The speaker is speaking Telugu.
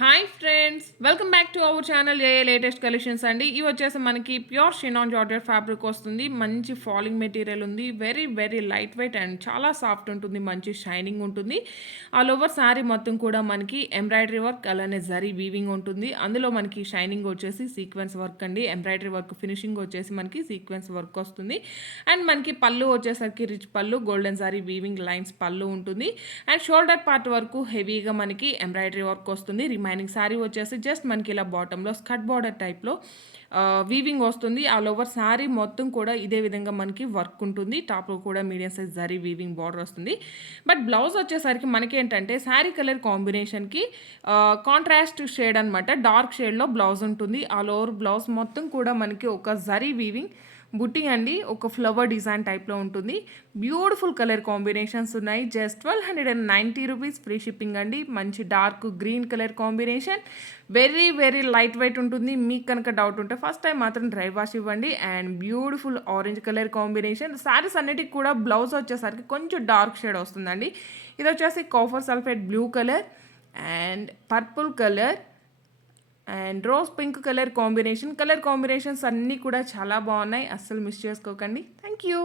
Hi friends, welcome back to our channel A latest collections అండి. ఇవి వచ్చేసి మనకి ప్యూర్ షినాన్ జార్జెట్ ఫ్యాబ్రిక్ వస్తుంది. మంచి ఫాలింగ్ మెటీరియల్ ఉంది. Very very light weight and చాలా సాఫ్ట్ ఉంటుంది. మంచి షైనింగ్ ఉంటుంది. ఆల్ ఓవర్ శారీ మొత్తం కూడా మనకి ఎంబ్రాయిడరీ వర్క్ అలానే జరీ వీవింగ్ ఉంటుంది. అందులో మనకి షైనింగ్ వచ్చేసి సీక్వెన్స్ వర్క్ అండి. ఎంబ్రాయిడరీ వర్క్ ఫినిషింగ్ వచ్చేసి మనకి సీక్వెన్స్ వర్క్ వస్తుంది. అండ్ మనకి పళ్ళు వచ్చేసరికి రిచ్ పళ్ళు, గోల్డెన్ జరీ వీవింగ్ లైన్స్ పళ్ళు ఉంటుంది. అండ్ షోల్డర్ పార్ట్ వరకు హెవీగా మనకి ఎంబ్రాయిడరీ వర్క్ వస్తుంది. రిమైనింగ్ శారీ వచ్చేసి జస్ట్ మనకి ఇలా బాటంలో స్కర్ట్ బార్డర్ టైప్లో వీవింగ్ వస్తుంది. ఆల్ ఓవర్ శారీ మొత్తం కూడా ఇదే విధంగా మనకి వర్క్ ఉంటుంది. టాప్లో కూడా medium size zari weaving border వస్తుంది. బట్ బ్లౌజ్ వచ్చేసరికి మనకి ఏంటంటే శారీ కలర్ కాంబినేషన్కి కాంట్రాస్ట్ షేడ్ అనమాట. డార్క్ షేడ్లో బ్లౌజ్ ఉంటుంది. ఆల్ ఓవర్ బ్లౌజ్ మొత్తం కూడా మనకి ఒక జరీ వీవింగ్ బుట్టి అండి, ఒక ఫ్లవర్ డిజైన్ టైప్లో ఉంటుంది. బ్యూటిఫుల్ కలర్ కాంబినేషన్స్ ఉన్నాయి. జస్ట్ 1290 రూపీస్ ఫ్రీ షిప్పింగ్ అండి. మంచి dark green colour combination, very very light weight ఉంటుంది. మీకు కనుక డౌట్ ఉంటే ఫస్ట్ టైం మాత్రం డ్రై వాష్ ఇవ్వండి. And beautiful orange colour combination. Saris అన్నిటికి కూడా బ్లౌజ్ వచ్చేసరికి కొంచెం డార్క్ షేడ్ వస్తుందండి. ఇది వచ్చేసి copper sulphate blue colour and purple colour and rose pink colour combinations అన్నీ కూడా చాలా బాగున్నాయి. అస్సలు మిస్ చేసుకోకండి. Thank you.